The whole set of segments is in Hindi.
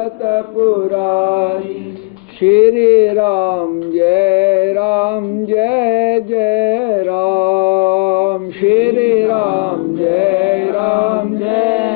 पुरारी। श्री राम जय जय राम। श्री राम जय जय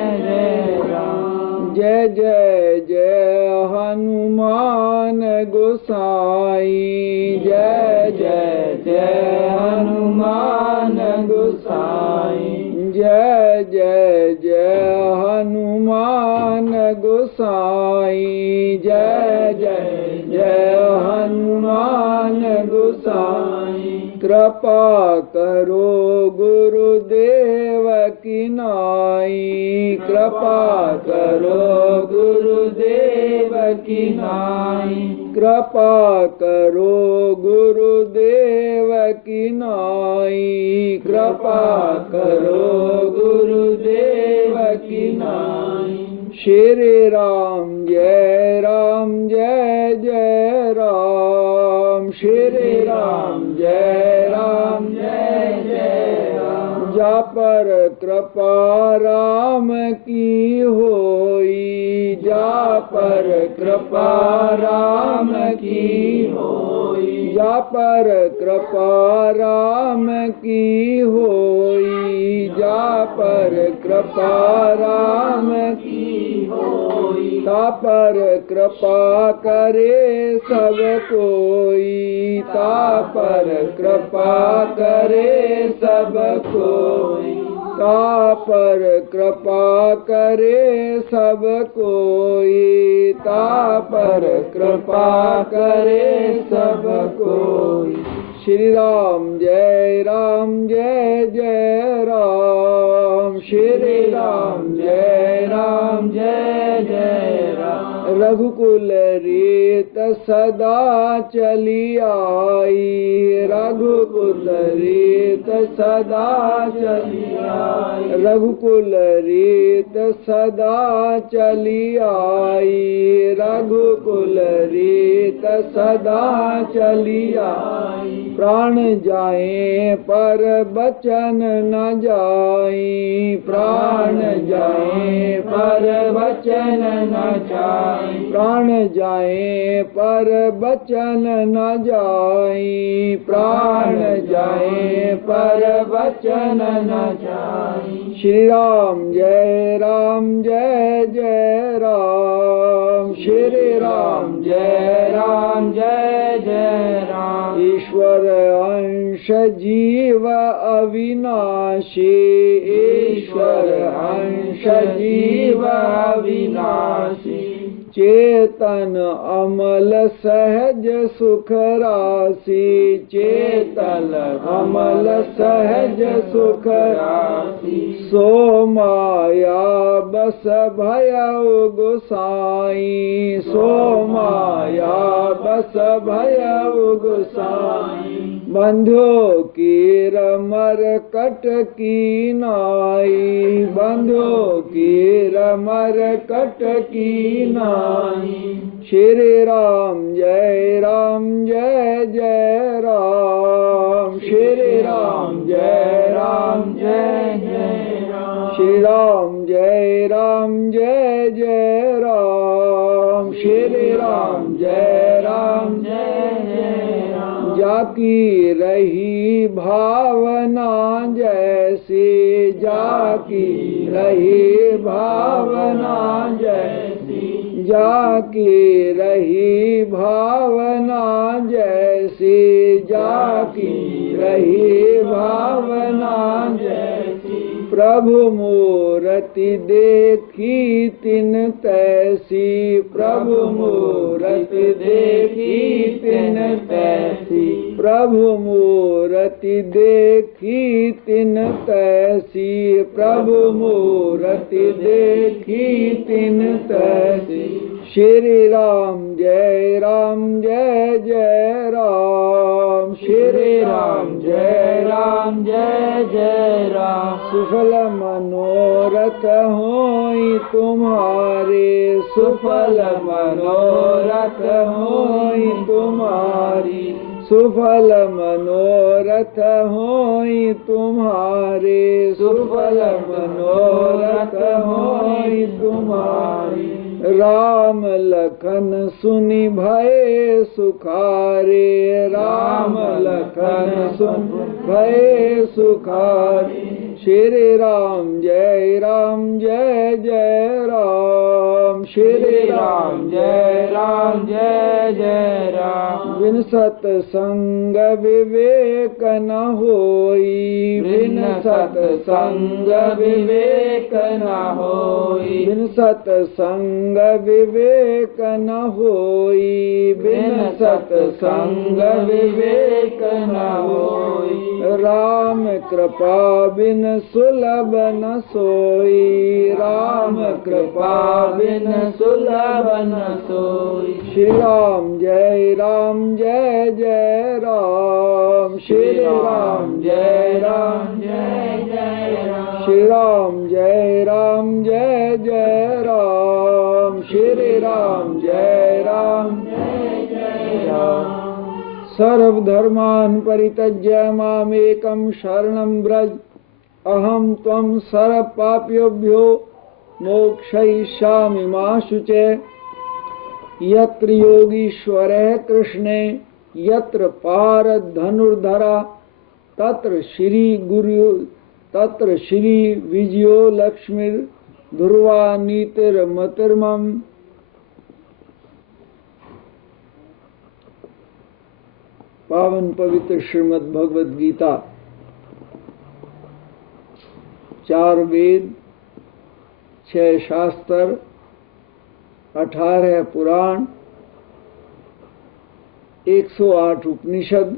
राम। जय जय जय हनुमान गोसाई। जय जय जय हनुमान गोसाई। जय जय जय हनुमान गोसाई। जय जय जय हनुमान गोसाई। कृपा करो गुरुदेव की नाई। कृपा करो गुरुदेव की नाई। कृपा करो गुरुदेव की नाई। कृपा करो गुरुदेव की नाई। श्री राम जय जय राम। श्री राम जय जय राम। जा पर कृपा राम की होई। जा पर कृपा राम की होई। जा पर कृपा राम की होई। जा पर कृपा राम की होई। ता पर कृपा करे सब कोई। ता पर कृपा करे सब कोई। ता पर कृपा करे सब कोई। ता पर कृपा करे सब कोई। श्री राम जय जय राम। श्री राम जय जय राम। रघुकुल रीत सदा चली आई। रघुकुल रीत सदा चली आई। रघुकुल रीत सदा चली आई। रघुकुल रीत सदा चली आई। प्राण जाए पर बचन न जाई। प्राण जाए पर बचन न जाई। प्राण जाए पर बचन न जाई। प्राण जाए पर बचन न जाई। श्री राम जय जय राम। श्री राम जय जय राम। ईश्वर अंश जीव अविनाशी। ईश्वर अंश जीव अविनाशी। चेतन अमल सहज सुख राशि। चेतन अमल सहज सुख राशि। सो माया बस भयउ गोसाई। सो माया बस भयउ गोसाई। बंधो की रमर कट की नाई। बंधो की रमर कट की नाई। श्री राम जय जय राम। श्री राम जय जय राम। श्री राम जय जय राम। श्री राम जय जय राम। जाकी रही भावना जैसी। जाकी रही भावना जैसी। जाकी रही भावना जैसी। जाकी रही भावना जैसी। प्रभु मूरति देखी तिन तैसी। प्रभु मूरति देखी तिन तैसी। प्रभु मूरति देखी तिन तैसी। प्रभु मूरति देखी तिन तैसी। श्री राम जय जय राम। श्री राम जय जय राम। सुफल मनोरथ होई तुम्हारे। सुफल मनोरथ होई तुम्हारी। सुफल मनोरथ होई तुम्हारे। सुफल मनोरथ होई तुम्हारी। राम लखन सुनि भये सुखारे, राम लखन सुन भये सुखारे। श्री राम जय जय राम, श्री राम जय जय राम। बिन सत्संग विवेक न होई, बिन सत्संग विवेक न होई, बिन सत्संग विवेक न होई, बिन सत्संग विवेक न होई। राम कृपा बिन सुलभ न सोई, राम कृपा बिन सुलभ न सोई। श्री राम जय जय राम, श्री राम जय जय राम, श्री राम जय जय राम, श्री राम जय जय राम। सर्वधर्मान् परित्यज्य मामेकं शरणं व्रज, अहं त्वं सर्वपापेभ्यो मोक्षयिष्यामि मा शुचे। यत्र योगीश्वरः कृष्णे, यत्र पारधनुर्धरा, तत्र श्री विजयो लक्ष्मीर् ध्रुवा नीतिर्मतिर्मम। पावन पवित्र श्रीमद् भगवद गीता, 4 वेद, 6 शास्त्र, 18 पुराण, 108 उपनिषद,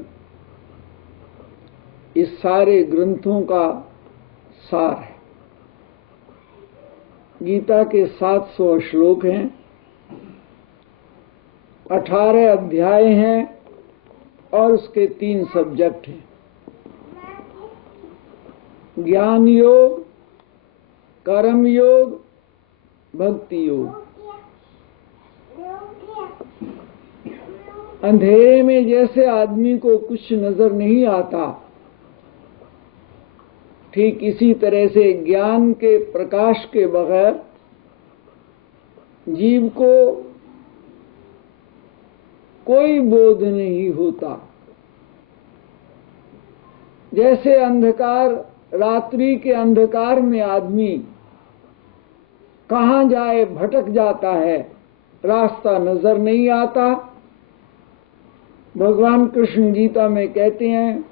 इस सारे ग्रंथों का सार है। गीता के 700 श्लोक हैं, 18 अध्याय हैं और उसके 3 सब्जेक्ट हैं। ज्ञान योग, कर्म योग, भक्ति योग। अंधेरे में जैसे आदमी को कुछ नजर नहीं आता, ठीक इसी तरह से ज्ञान के प्रकाश के बगैर जीव को कोई बोध नहीं होता। जैसे अंधकार, रात्रि के अंधकार में आदमी कहाँ जाए भटक जाता है, रास्ता नजर नहीं आता। भगवान कृष्ण गीता में कहते हैं,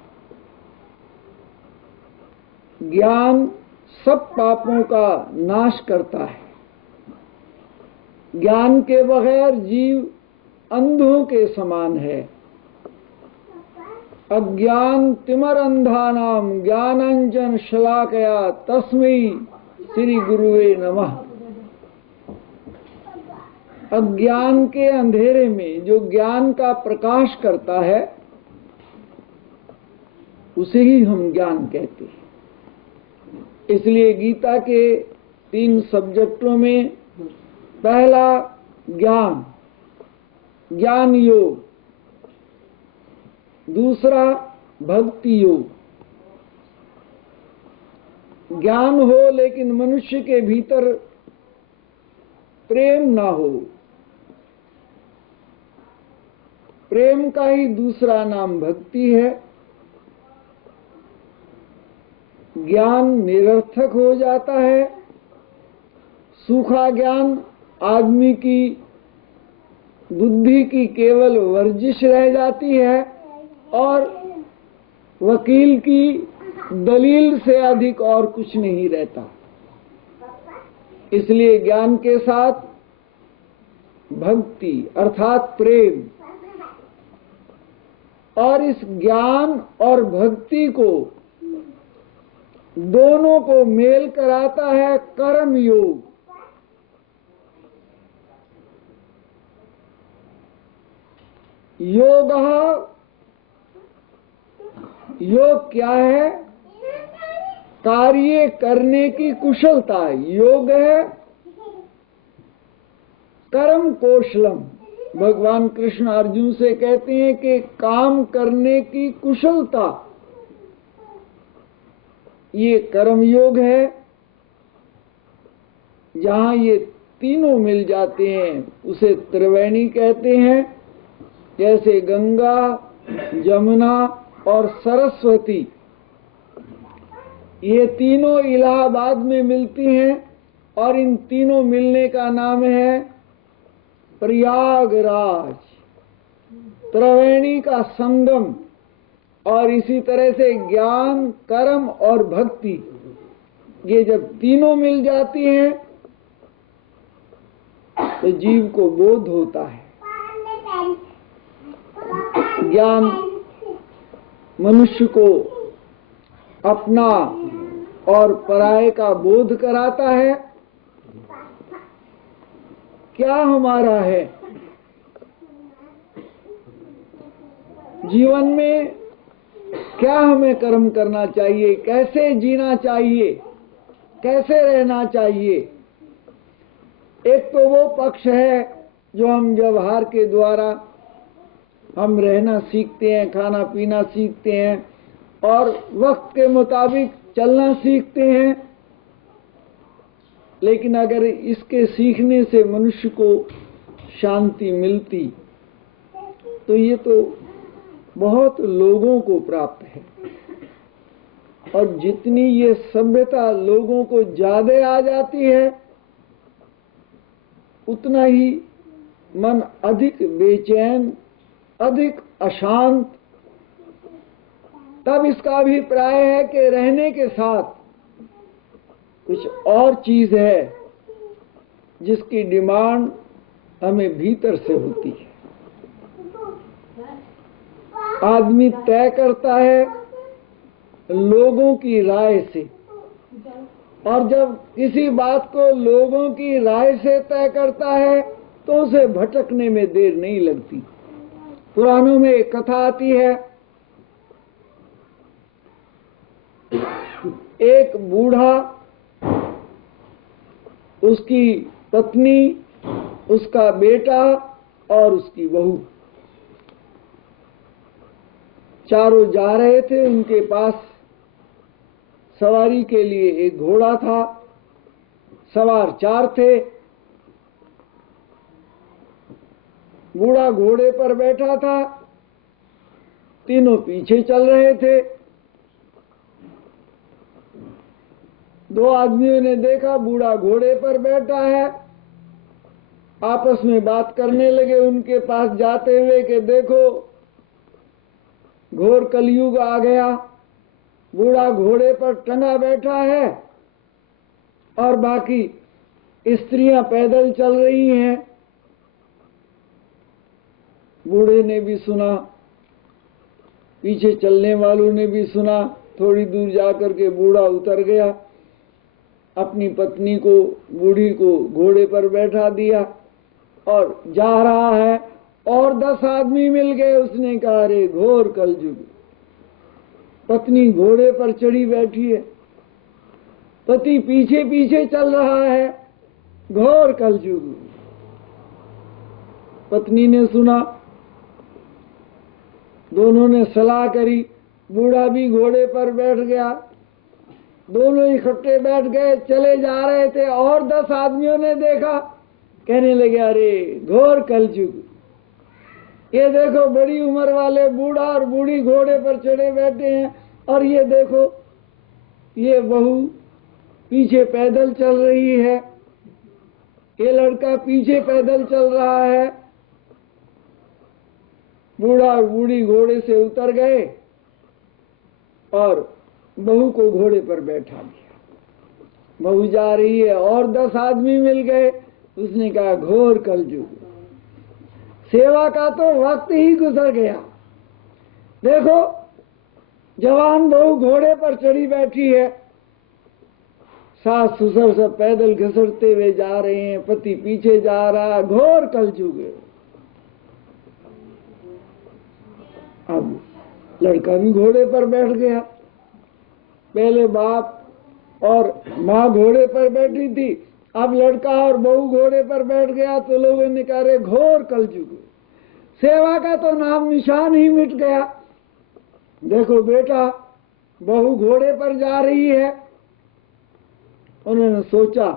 ज्ञान सब पापों का नाश करता है। ज्ञान के बगैर जीव अंधों के समान है। अज्ञान तिमरंधानाम ज्ञानांजन शलाकया तस्मै श्री गुरुवे नमः। अज्ञान के अंधेरे में जो ज्ञान का प्रकाश करता है, उसे ही हम ज्ञान कहते हैं। इसलिए गीता के 3 सब्जेक्टों में पहला ज्ञान, ज्ञान योग, दूसरा भक्ति योग। ज्ञान हो लेकिन मनुष्य के भीतर प्रेम ना हो, प्रेम का ही दूसरा नाम भक्ति है। ज्ञान निरर्थक हो जाता है। सूखा ज्ञान आदमी की बुद्धि की केवल वर्जिश रह जाती है और वकील की दलील से अधिक और कुछ नहीं रहता। इसलिए ज्ञान के साथ भक्ति अर्थात प्रेम, और इस ज्ञान और भक्ति को दोनों को मेल कराता है कर्म योग। योग क्या है? कार्य करने की कुशलता। योग है कर्म कौशलम। भगवान कृष्ण अर्जुन से कहते हैं कि काम करने की कुशलता, ये कर्म योग है। जहां ये तीनों मिल जाते हैं उसे त्रिवेणी कहते हैं। जैसे गंगा, जमुना और सरस्वती, ये तीनों इलाहाबाद में मिलती हैं और इन तीनों मिलने का नाम है प्रयागराज, त्रिवेणी का संगम। और इसी तरह से ज्ञान, कर्म और भक्ति, ये जब तीनों मिल जाती हैं तो जीव को बोध होता है। ज्ञान मनुष्य को अपना और पराये का बोध कराता है। क्या हमारा है जीवन में, क्या हमें कर्म करना चाहिए, कैसे जीना चाहिए, कैसे रहना चाहिए। एक तो वो पक्ष है जो हम व्यवहार के द्वारा हम रहना सीखते हैं, खाना पीना सीखते हैं और वक्त के मुताबिक चलना सीखते हैं। लेकिन अगर इसके सीखने से मनुष्य को शांति मिलती तो ये तो बहुत लोगों को प्राप्त है। और जितनी ये सभ्यता लोगों को ज्यादा आ जाती है उतना ही मन अधिक बेचैन, अधिक अशांत। तब इसका अभिप्राय है कि रहने के साथ कुछ और चीज है जिसकी डिमांड हमें भीतर से होती है। आदमी तय करता है लोगों की राय से, और जब किसी बात को लोगों की राय से तय करता है तो उसे भटकने में देर नहीं लगती। पुराणों में एक कथा आती है, एक बूढ़ा, उसकी पत्नी, उसका बेटा और उसकी बहू चारों जा रहे थे। उनके पास सवारी के लिए एक घोड़ा था, सवार 4 थे। बूढ़ा घोड़े पर बैठा था, तीनों पीछे चल रहे थे। 2 आदमियों ने देखा बूढ़ा घोड़े पर बैठा है, आपस में बात करने लगे उनके पास जाते हुए कि देखो घोर कलयुग आ गया, बूढ़ा घोड़े पर टंगा बैठा है और बाकी स्त्रियां पैदल चल रही हैं। बूढ़े ने भी सुना, पीछे चलने वालों ने भी सुना। थोड़ी दूर जाकर के बूढ़ा उतर गया, अपनी पत्नी को, बूढ़ी को घोड़े पर बैठा दिया और जा रहा है। और 10 आदमी मिल गए। उसने कहा अरे घोर कलयुग, पत्नी घोड़े पर चढ़ी बैठी है, पति पीछे पीछे चल रहा है, घोर कलयुग। पत्नी ने सुना, दोनों ने सलाह करी, बूढ़ा भी घोड़े पर बैठ गया, दोनों इकट्ठे बैठ गए, चले जा रहे थे। और 10 आदमियों ने देखा, कहने लगे अरे घोर कलयुग, ये देखो बड़ी उम्र वाले बूढ़ा और बूढ़ी घोड़े पर चढ़े बैठे हैं, और ये देखो ये बहू पीछे पैदल चल रही है, ये लड़का पीछे पैदल चल रहा है। बूढ़ा और बूढ़ी घोड़े से उतर गए और बहू को घोड़े पर बैठा दिया। बहू जा रही है और 10 आदमी मिल गए। उसने कहा घोर कलयुग, सेवा का तो वक्त ही गुजर गया। देखो जवान बहू घोड़े पर चढ़ी बैठी है, सास ससुर सब पैदल घसरते हुए जा रहे हैं, पति पीछे जा रहा है, घोर कलयुग। अब लड़का भी घोड़े पर बैठ गया। पहले बाप और माँ घोड़े पर बैठी थी, अब लड़का और बहू घोड़े पर बैठ गया तो लोगों ने कहा रे घोर कलयुग, सेवा का तो नाम निशान ही मिट गया। देखो बेटा, बहू घोड़े पर जा रही है। उन्होंने सोचा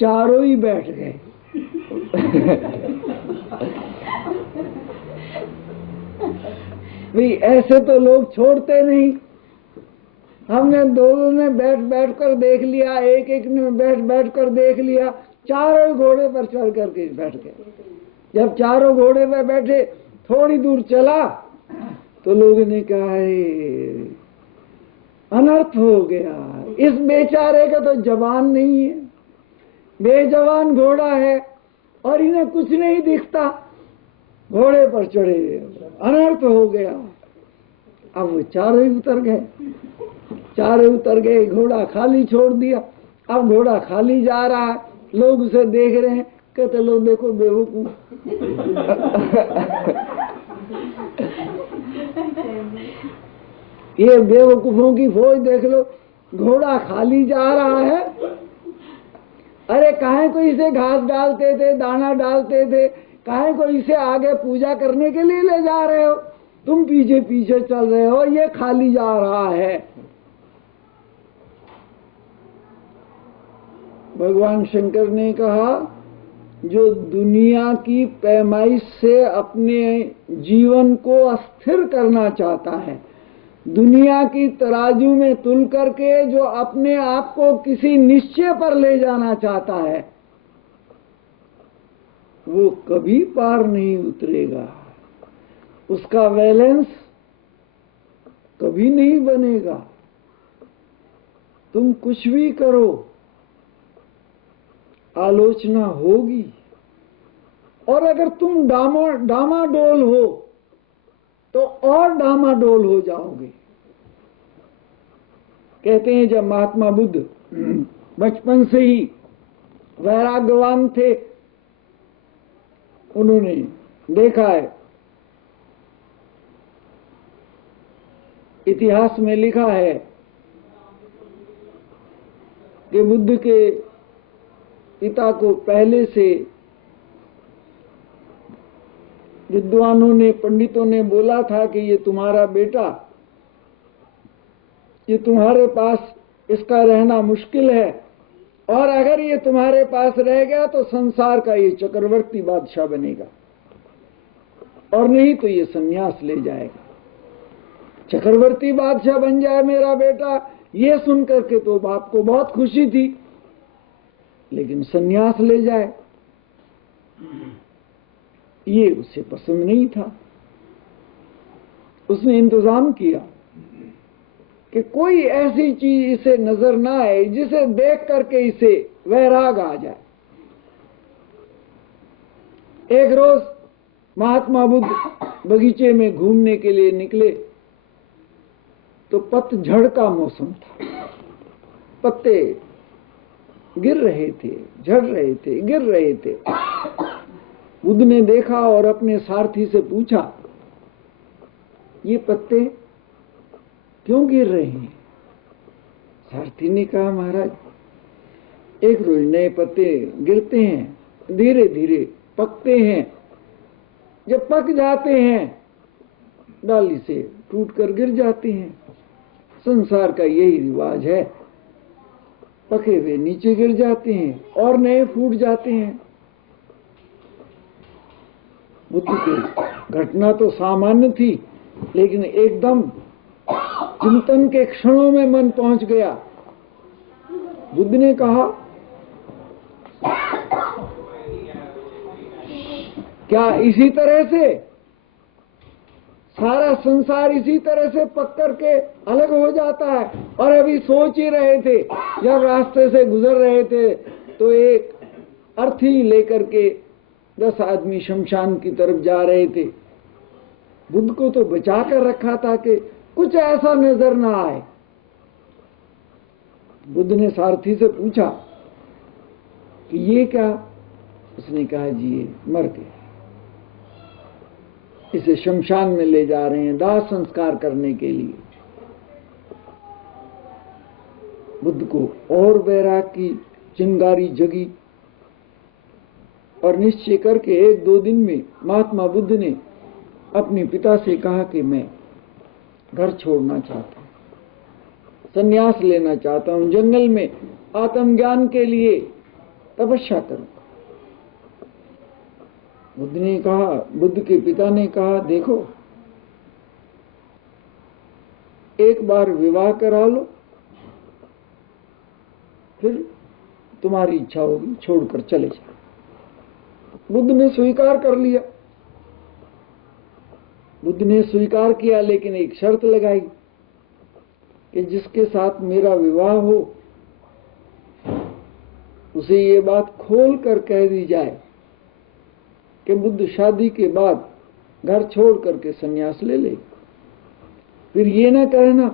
चारों ही बैठ गए। भाई ऐसे तो लोग छोड़ते नहीं। हमने दोनों ने बैठ बैठ कर देख लिया, एक एक ने बैठ बैठ कर देख लिया, चारों घोड़े पर चढ़ करके बैठ गए। जब चारों घोड़े पर बैठे, थोड़ी दूर चला तो लोगों ने कहा अनर्थ हो गया, इस बेचारे का तो जवान नहीं है, बेजवान घोड़ा है और इन्हें कुछ नहीं दिखता, घोड़े पर चढ़े, अनर्थ हो गया। अब वो चारों ही उतर गए, चारों उतर गए, घोड़ा खाली छोड़ दिया। अब घोड़ा खाली जा रहा है, लोग उसे देख रहे हैं, कहते लोग देखो बेवकूफ। ये बेवकूफों की फौज देख लो, घोड़ा खाली जा रहा है। अरे काहे को इसे घास डालते थे, दाना डालते थे, काहे को इसे आगे पूजा करने के लिए ले जा रहे हो, तुम पीछे पीछे चल रहे हो, ये खाली जा रहा है। भगवान शंकर ने कहा जो दुनिया की पैमाइश से अपने जीवन को अस्थिर करना चाहता है, दुनिया की तराजू में तुल करके जो अपने आप को किसी निश्चय पर ले जाना चाहता है, वो कभी पार नहीं उतरेगा, उसका बैलेंस कभी नहीं बनेगा। तुम कुछ भी करो, आलोचना होगी, और अगर तुम डामाडोल हो तो और डामाडोल हो जाओगे। कहते हैं जब महात्मा बुद्ध बचपन से ही वैराग्यवान थे, उन्होंने देखा है, इतिहास में लिखा है कि बुद्ध के पिता को पहले से विद्वानों ने, पंडितों ने बोला था कि ये तुम्हारा बेटा, ये तुम्हारे पास इसका रहना मुश्किल है, और अगर ये तुम्हारे पास रह गया तो संसार का ये चक्रवर्ती बादशाह बनेगा, और नहीं तो ये संन्यास ले जाएगा। चक्रवर्ती बादशाह बन जाए मेरा बेटा, ये सुन करके तो बाप को बहुत खुशी थी, लेकिन संन्यास ले जाए ये उसे पसंद नहीं था। उसने इंतजाम किया कि कोई ऐसी चीज इसे नजर ना आए जिसे देख करके इसे वैराग आ जाए। एक रोज महात्मा बुद्ध बगीचे में घूमने के लिए निकले तो पतझड़ का मौसम था, पत्ते गिर रहे थे, झड़ रहे थे, गिर रहे थे। बुद्ध ने देखा और अपने सारथी से पूछा, ये पत्ते क्यों गिर रहे हैं? सारथी ने कहा, महाराज एक रोज नए पत्ते गिरते हैं, धीरे धीरे पकते हैं, जब पक जाते हैं डाली से टूट कर गिर जाते हैं। संसार का यही रिवाज है, पके हुए नीचे गिर जाते हैं और नए फूट जाते हैं। बुद्ध की घटना तो सामान्य थी, लेकिन एकदम चिंतन के क्षणों में मन पहुंच गया। बुद्ध ने कहा, क्या इसी तरह से सारा संसार इसी तरह से पक करके अलग हो जाता है? और अभी सोच ही रहे थे, जब रास्ते से गुजर रहे थे तो एक अर्थी लेकर के 10 आदमी शमशान की तरफ जा रहे थे। बुद्ध को तो बचा कर रखा था कि कुछ ऐसा नजर ना आए। बुद्ध ने सारथी से पूछा कि ये क्या? उसने कहा, जी ये मर गया, इसे शमशान में ले जा रहे हैं दाह संस्कार करने के लिए। बुद्ध को और वैराग की चिंगारी जगी और निश्चय करके 1-2 दिन में महात्मा बुद्ध ने अपने पिता से कहा कि मैं घर छोड़ना चाहता हूं, संन्यास लेना चाहता हूं, जंगल में आत्मज्ञान के लिए तपस्या करूंगा। बुद्ध ने कहा, बुद्ध के पिता ने कहा, देखो एक बार विवाह करा लो, फिर तुम्हारी इच्छा होगी छोड़कर चले जाओ। बुद्ध ने स्वीकार कर लिया। बुद्ध ने स्वीकार किया, लेकिन एक शर्त लगाई कि जिसके साथ मेरा विवाह हो उसे ये बात खोल कर कह दी जाए कि बुद्ध शादी के बाद घर छोड़ करके संन्यास ले ले। फिर ये ना कहना,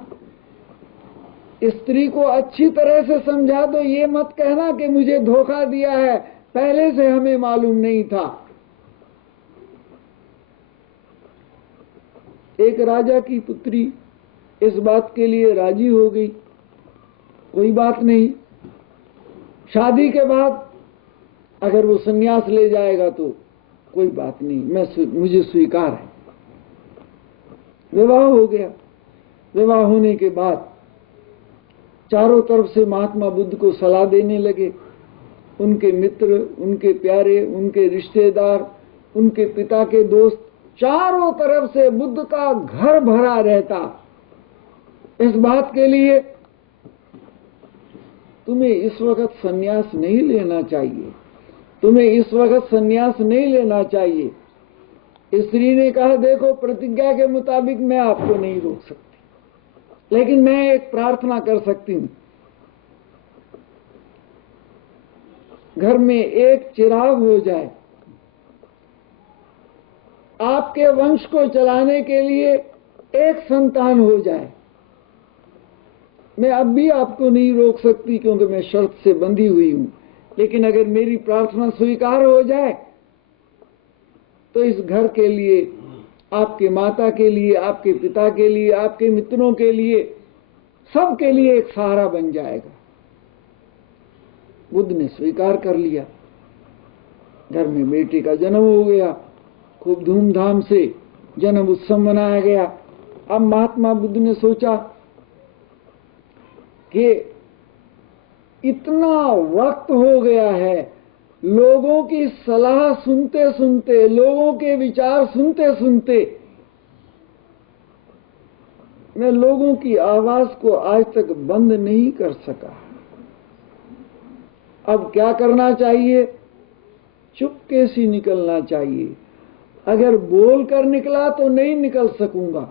स्त्री को अच्छी तरह से समझा दो, ये मत कहना कि मुझे धोखा दिया है, पहले से हमें मालूम नहीं था। एक राजा की पुत्री इस बात के लिए राजी हो गई, कोई बात नहीं, शादी के बाद अगर वो संन्यास ले जाएगा तो कोई बात नहीं, मुझे स्वीकार है। विवाह हो गया। विवाह होने के बाद चारों तरफ से महात्मा बुद्ध को सलाह देने लगे। उनके मित्र, उनके प्यारे, उनके रिश्तेदार, उनके पिता के दोस्त, चारों तरफ से बुद्ध का घर भरा रहता इस बात के लिए तुम्हें इस वक्त संन्यास नहीं लेना चाहिए, तुम्हें इस वक्त संन्यास नहीं लेना चाहिए। स्त्री ने कहा, देखो प्रतिज्ञा के मुताबिक मैं आपको नहीं रोक सकती, लेकिन मैं एक प्रार्थना कर सकती हूं। घर में एक चिराग हो जाए, आपके वंश को चलाने के लिए एक संतान हो जाए। मैं अब भी आपको नहीं रोक सकती क्योंकि मैं शर्त से बंधी हुई हूं, लेकिन अगर मेरी प्रार्थना स्वीकार हो जाए तो इस घर के लिए, आपके माता के लिए, आपके पिता के लिए, आपके मित्रों के लिए, सबके लिए एक सहारा बन जाएगा। बुद्ध ने स्वीकार कर लिया। घर में बेटे का जन्म हो गया, खूब धूमधाम से जन्म उत्सव मनाया गया। अब महात्मा बुद्ध ने सोचा कि इतना वक्त हो गया है, लोगों की सलाह सुनते सुनते, लोगों के विचार सुनते सुनते मैं लोगों की आवाज को आज तक बंद नहीं कर सका। अब क्या करना चाहिए? चुपके से निकलना चाहिए। अगर बोल कर निकला तो नहीं निकल सकूंगा,